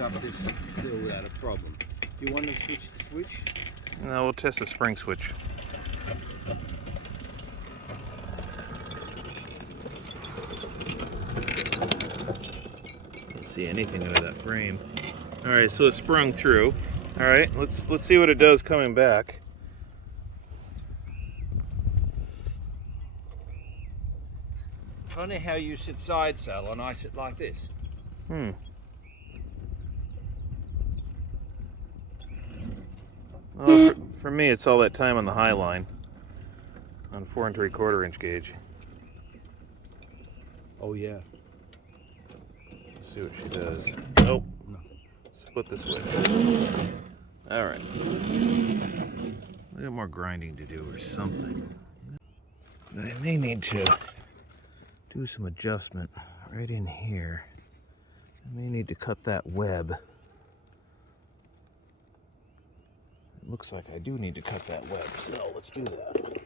up this hill without a problem. Do you want to switch the switch? No, we'll test the spring switch. Don't see anything out of that frame. All right, so it sprung through. All right, let's see what it does coming back. Funny how you sit side saddle and I sit like this. Well, for me, it's all that time on the high line on 4 3/4 inch gauge. Oh yeah. Let's see what she does. Nope. Split the switch. All right. We got more grinding to do or something. I may need to do some adjustment right in here. I may need to cut that web. It looks like I do need to cut that web, so let's do that.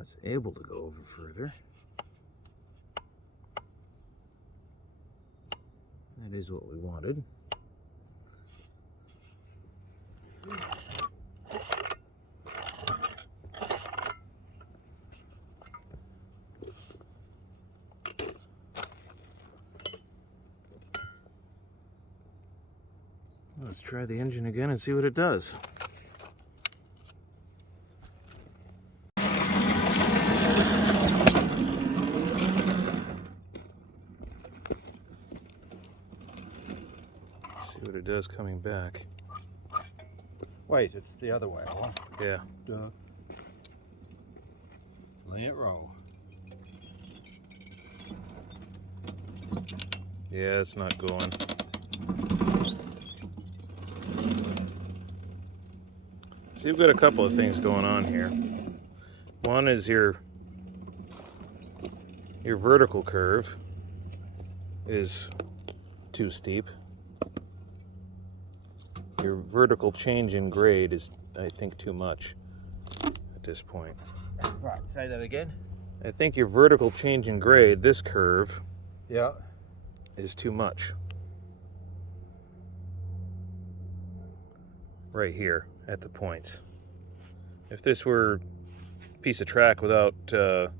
It's able to go over further. That is what we wanted. Let's try the engine again and see what it does. See what it does coming back. Wait, it's the other way. Huh? Yeah. Duh. Let it roll. Yeah, it's not going. So you've got a couple of things going on here. One is your vertical curve is too steep. Your vertical change in grade is, I think, too much at this point. Right, say that again. I think your vertical change in grade, this curve, Yeah. is too much. Right here at the points. If this were a piece of track without a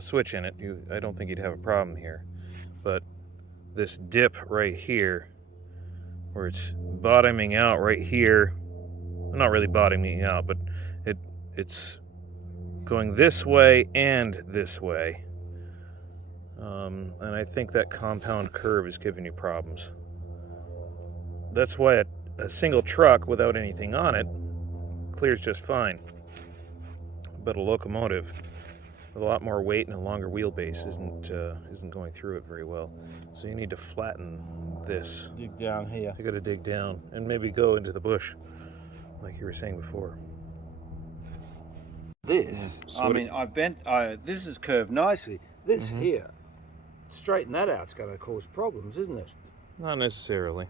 switch in it, I don't think you'd have a problem here. But this dip right here, where it's bottoming out right here, well, not really bottoming out, but it's going this way and this way. And I think that compound curve is giving you problems. That's why a single truck without anything on it clears just fine. But a locomotive with a lot more weight and a longer wheelbase isn't going through it very well. So you need to flatten this. Dig down here. You got to dig down and maybe go into the bush, like you were saying before. This, I mean, this is curved nicely. This here, straighten that out, it's going to cause problems, isn't it? Not necessarily.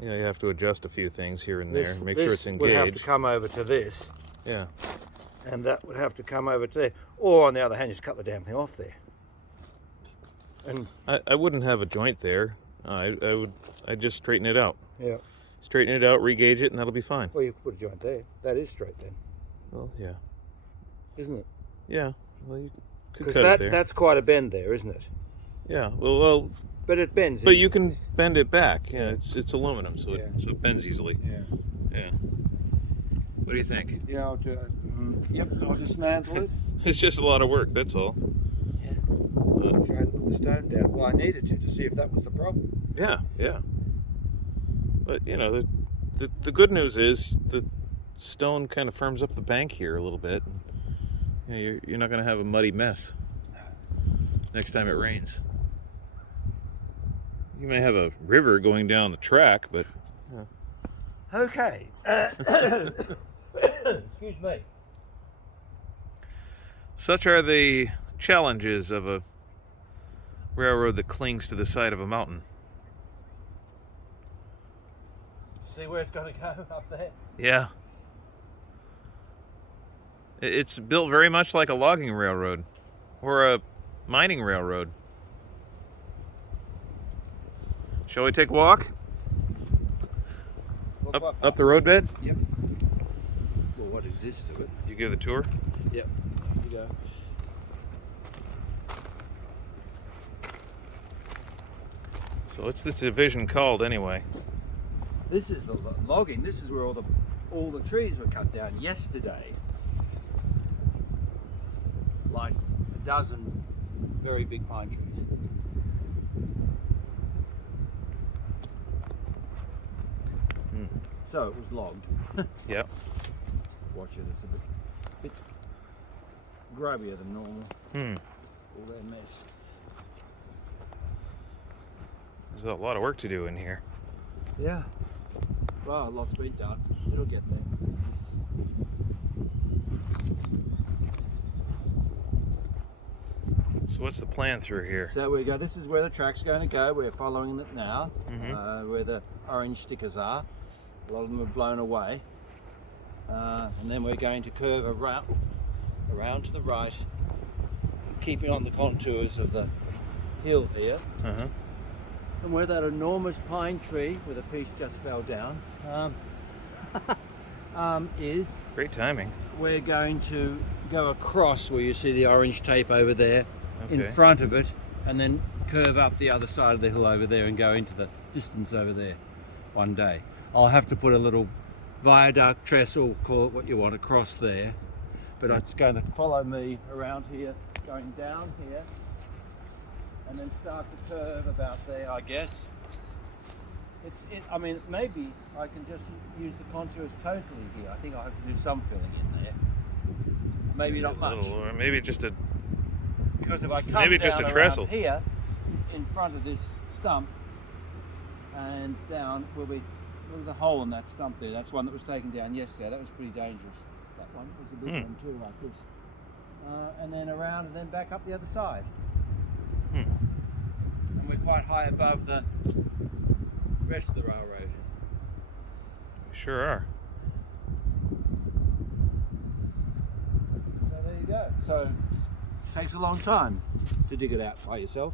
Yeah, you have to adjust a few things here and there. Make sure it's engaged. Would have to come over to this. Yeah. And that would have to come over to there. Or on the other hand, just cut the damn thing off there. And I wouldn't have a joint there. I'd just straighten it out. yeah. Straighten it out, re-gauge it, and that'll be fine. Well, you could put a joint there. That is straight then, Well, yeah. isn't it? Yeah. Well, you could Because cut it there. that's quite a bend there, isn't it? Yeah. Well, But it bends. but you can bend it back. Yeah, it's aluminum, so Yeah. it bends easily. Yeah. Yeah. What do you think? Yeah, I'll do it. Yep, I'll dismantle it. It's just a lot of work. That's all. Yeah. Try and put the stone down. Well, I needed to see if that was the problem. Yeah. Yeah. But you know, the good news is the stone kind of firms up the bank here a little bit. You know, you're not going to have a muddy mess next time it rains. You may have a river going down the track, but Okay. Excuse me. such are the challenges of a railroad that clings to the side of a mountain. See where it's going to go up there? Yeah. It's built very much like a logging railroad or a mining railroad. Shall we take a walk? Up the roadbed? Yep. Well, what exists of it? You give the tour? Yep. You go. So what's this division called anyway? This is the logging. This is where all the trees were cut down yesterday. Like a dozen very big pine trees. So it was logged. Yeah. Watch it, it's a bit grubbier than normal. All their mess. There's a lot of work to do in here. Yeah. Well, a lot's been done. It'll get there. So what's the plan through here? So we go, this is where the track's going to go. We're following it now, Mhm. where the orange stickers are. A lot of them have blown away. And then we're going to curve around to the right, keeping on the contours of the hill here. Uh-huh. And where that enormous pine tree, where the piece just fell down, is Great timing. we're going to go across where you see the orange tape over there in Okay. front of it, and then curve up the other side of the hill over there and go into the distance over there one day. I'll have to put a little viaduct, trestle, call it what you want, across there, but it's going to follow me around here, going down here, and then start to curve about there, I guess. I mean, maybe I can just use the contours totally here. I think I'll have to do some filling in there. Maybe not much. Or maybe just a Because if I come maybe down just a around trestle. here, in front of this stump, and down will be the hole in that stump there. That's one that was taken down yesterday. That was pretty dangerous. That one was a big one too, like this. And then around and then back up the other side. And we're quite high above the rest of the railroad. We sure are. So there you go. So it takes a long time to dig it out by yourself.